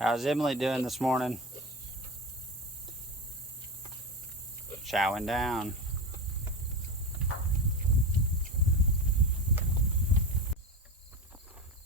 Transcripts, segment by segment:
How's Emily doing this morning? Chowing down.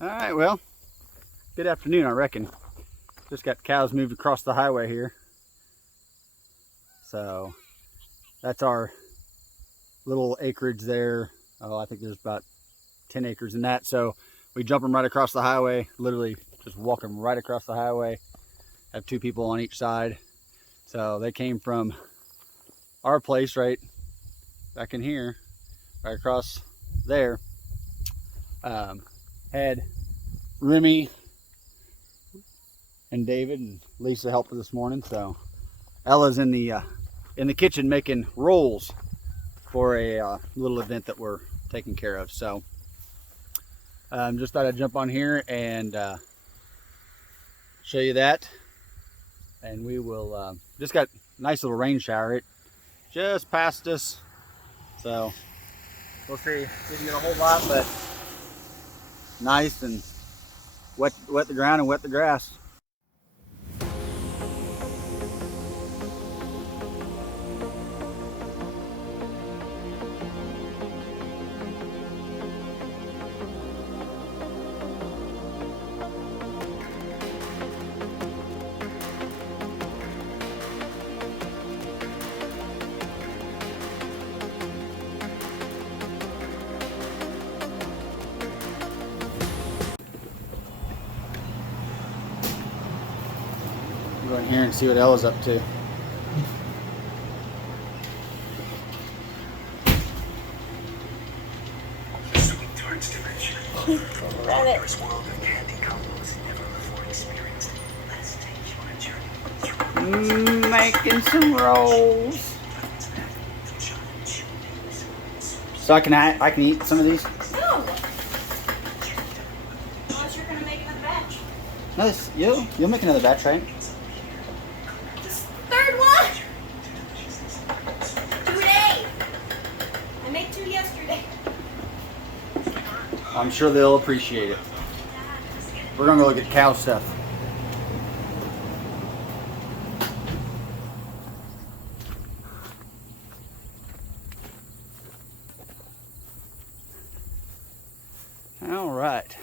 Alright, well, good afternoon, I reckon. Just got cows moved across the highway here. So, that's our little acreage there. Oh, I think there's about 10 acres in that. So, we jump them right across the highway, literally just walk them right across the highway. Have two people on each side. So, they came from our place right back in here, right across there. Had Remy and David and Lisa help this morning. So Ella's in the kitchen making rolls for a little event that we're taking care of. So just thought I'd jump on here and show you that. And we will just got a nice little rain shower. It just passed us, so we'll see. Didn't get a whole lot, but nice and wet the ground and wet the grass. Go in here and see what Ella's up to. Love it. Making some rolls. So I can eat some of these? No. Unless you're gonna make another batch. No, you'll make another batch, right? This third one. 2 a day. I made 2 yesterday. I'm sure they'll appreciate it. We're gonna go get cow stuff. All right.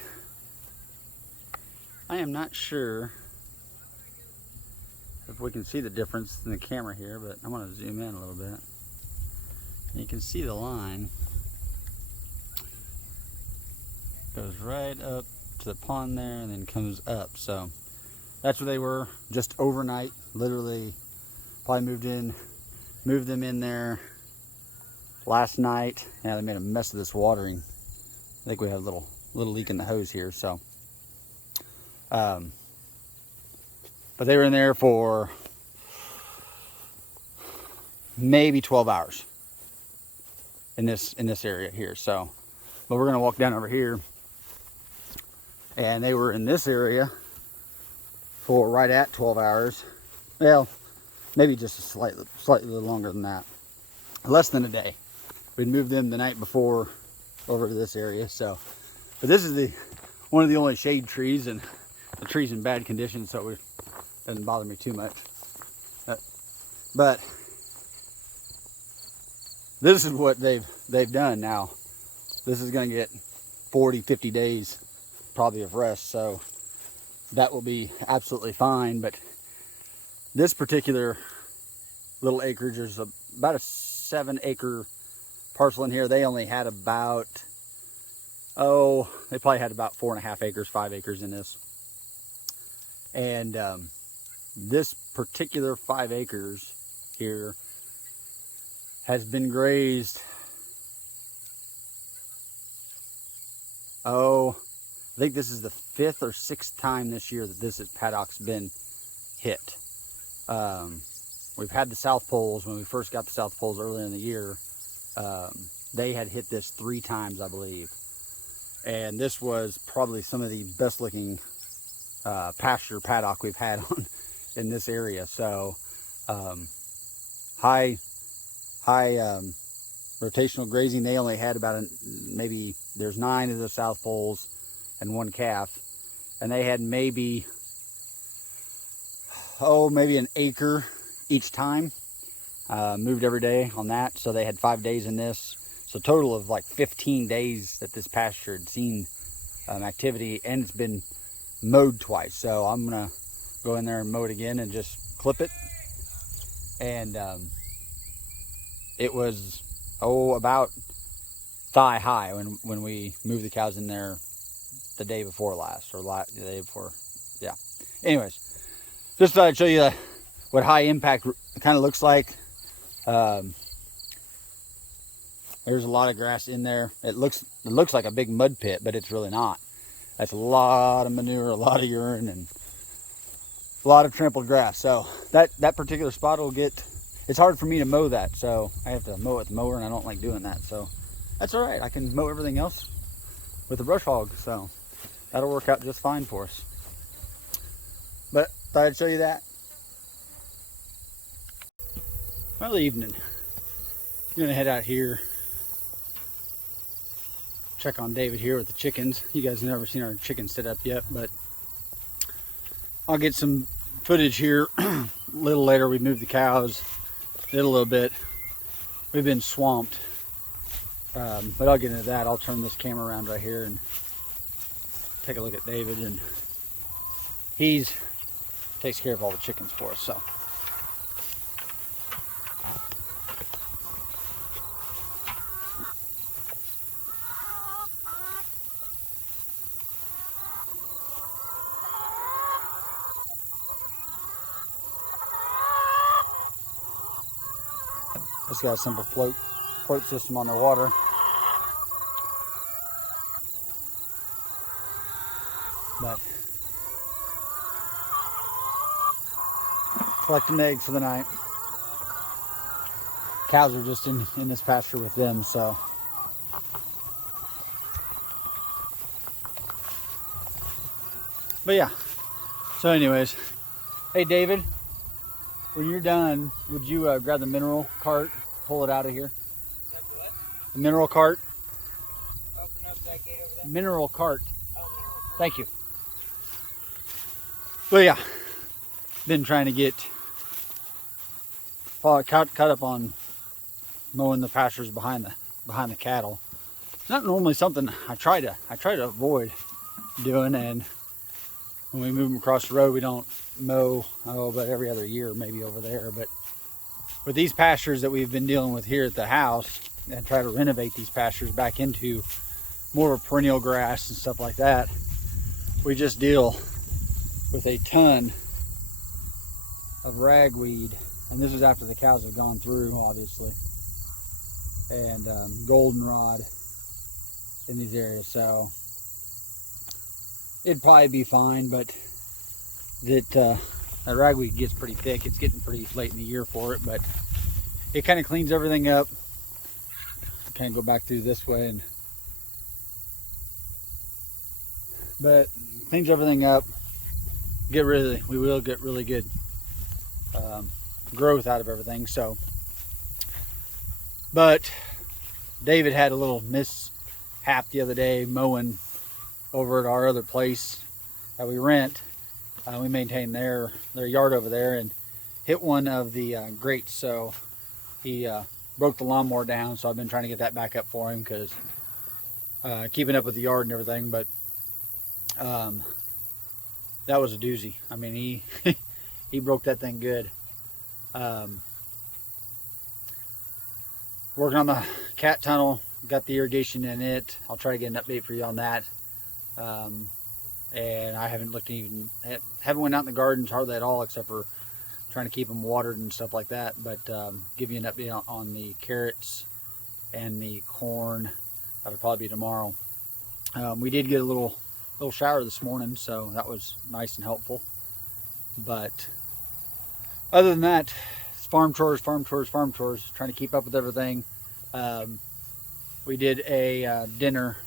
I am not sure if we can see the difference in the camera here, but I'm gonna zoom in a little bit. And you can see the line goes right up to the pond there and then comes up. So that's where they were just overnight. Literally probably moved them in there last night. Yeah, they made a mess of this watering. I think we have a little leak in the hose here. So but they were in there for maybe 12 hours in this area here. So but we're gonna walk down over here. And they were in this area for right at 12 hours. Well, maybe just slightly longer than that. Less than a day. We'd moved them the night before over to this area. So, but this is one of the only shade trees, and the tree's in bad condition, so it doesn't bother me too much. But this is what they've done now. This is going to get 40, 50 days probably of rest, so that will be absolutely fine. But this particular little acreage is about a 7-acre parcel in here. They only had about, they probably had about 4.5 acres, 5 acres in this. And this particular 5 acres here has been grazed, I think this is the 5th or 6th time this year that this paddock's been hit. We've had the South Poles. When we first got the South Poles earlier in the year, they had hit this 3 times, I believe. And this was probably some of the best looking pasture paddock we've had in this area. So high rotational grazing. They only had about maybe there's 9 of the South Poles and 1 calf, and they had maybe maybe an acre each time. Moved every day on that, so they had 5 days in this. So total of like 15 days that this pasture had seen activity, and it's been mowed twice. So I'm gonna go in there and mow it again and just clip it. And it was about thigh high when we moved the cows in there the day before last, or the day before. Yeah. Anyways, just thought I'd show you what high impact kind of looks like. There's a lot of grass in there. It looks like a big mud pit, but it's really not. That's a lot of manure, a lot of urine, and a lot of trampled grass. So that particular spot will get, it's hard for me to mow that, so I have to mow it with the mower, and I don't like doing that. So that's all right. I can mow everything else with a brush hog, so that'll work out just fine for us. But thought I'd show you that. Well, evening. I'm gonna head out here, check on David here with the chickens. You guys have never seen our chickens set up yet, but I'll get some footage here a little later. We moved the cows, did a little bit. We've been swamped, but I'll get into that. I'll turn this camera around right here and take a look at David, and he's takes care of all the chickens for us. So just got a simple float system on their water. But collecting eggs for the night. Cows are just in this pasture with them, so. But yeah, so anyways, hey David, when you're done, would you grab the mineral cart, pull it out of here? What? The mineral cart. Open up that gate over there? Mineral cart. Oh, mineral cart. Thank you. Well, yeah, been trying to get caught up on mowing the pastures behind the cattle. Not normally something I try to avoid doing, and when we move them across the road, we don't mow but every other year, maybe over there. But with these pastures that we've been dealing with here at the house, and try to renovate these pastures back into more of a perennial grass and stuff like that, we just deal with a ton of ragweed. And this is after the cows have gone through, obviously, and goldenrod in these areas. So it'd probably be fine, but that ragweed gets pretty thick. It's getting pretty late in the year for it, but it kind of cleans everything up. Kind of go back through this way, but cleans everything up. We will get really good growth out of everything. So, but David had a little mishap the other day mowing over at our other place that we rent. We maintain their yard over there, and hit one of the grates. So he broke the lawnmower down. So I've been trying to get that back up for him, because keeping up with the yard and everything. But that was a doozy. I mean, he broke that thing good. Working on the cat tunnel, got the irrigation in it. I'll try to get an update for you on that. And I haven't went out in the gardens hardly at all, except for trying to keep them watered and stuff like that. But give you an update on the carrots and the corn. That'll probably be tomorrow. We did get a little shower this morning, so that was nice and helpful. But other than that, it's farm chores, trying to keep up with everything. We did a dinner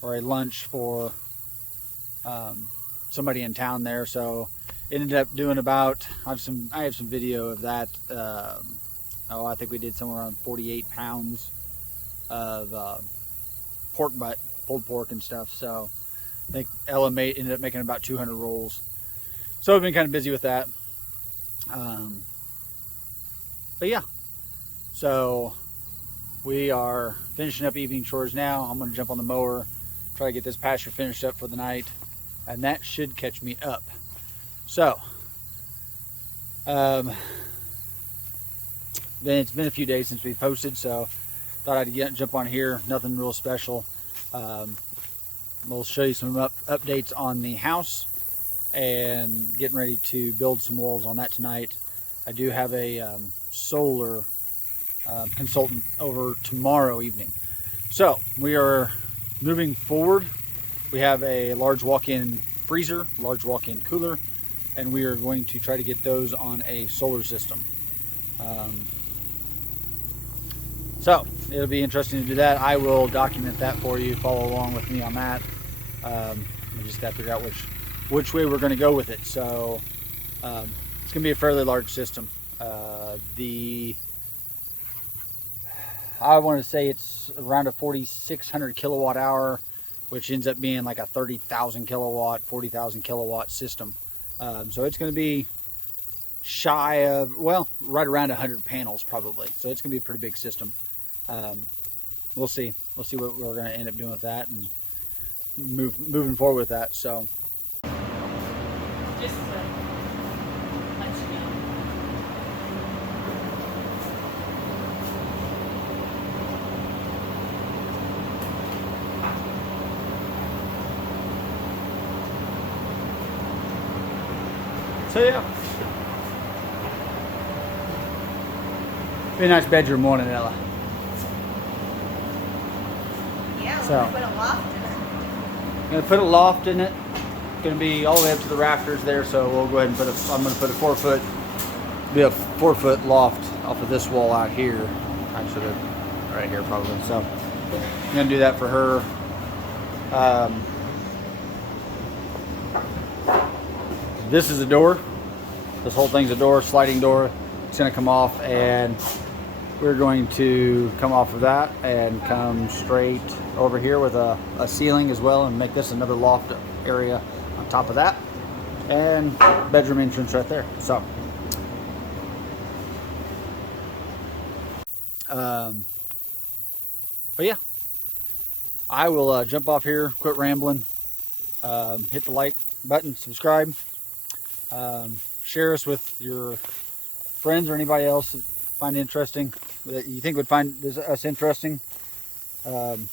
or a lunch for somebody in town there, so ended up doing about, I have some video of that. I think we did somewhere around 48 pounds of pork butt, pulled pork and stuff. So I think Ella ended up making about 200 rolls. So I've been kind of busy with that. But yeah, so we are finishing up evening chores now. I'm going to jump on the mower, try to get this pasture finished up for the night, and that should catch me up. So, then it's been a few days since we posted, so thought I'd jump on here. Nothing real special. We'll show you some updates on the house and getting ready to build some walls on that tonight. I do have a solar consultant over tomorrow evening. So we are moving forward. We have a large walk-in freezer, large walk-in cooler, and we are going to try to get those on a solar system. So it'll be interesting to do that. I will document that for you. Follow along with me on that. We just got to figure out which way we're going to go with it. So it's going to be a fairly large system. I want to say it's around a 4,600 kilowatt hour, which ends up being like a 30,000 kilowatt, 40,000 kilowatt system. So it's going to be shy of, well, right around 100 panels probably. So it's going to be a pretty big system. We'll see. We'll see what we're going to end up doing with that and moving forward with that. So. Just to let you know. So yeah. Be a nice bedroom morning, Ella. Yeah, So. we're gonna put a loft in it. I'm gonna put a loft in it. It's gonna be all the way up to the rafters there, so we'll go ahead and I'm gonna put a 4-foot loft off of this wall out here. Actually, right here probably. So I'm gonna do that for her. This is a door. This whole thing's a door, sliding door. It's gonna come off, and we're going to come off of that and come straight over here with a ceiling as well, and make this another loft area on top of that, and bedroom entrance right there. So but yeah, I will jump off here, quit rambling, hit the like button, subscribe, share us with your friends or anybody else that find interesting, that you think would find us interesting. I'm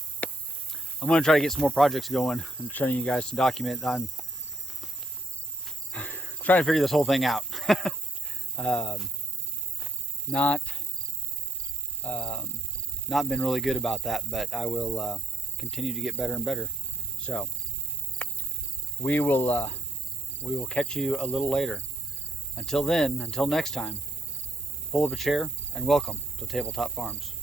going to try to get some more projects going and showing you guys some document. I'm trying to figure this whole thing out. Not been really good about that, but I will continue to get better and better. So we will catch you a little later. Until then, until next time, pull up a chair and welcome to Tabletop Farms.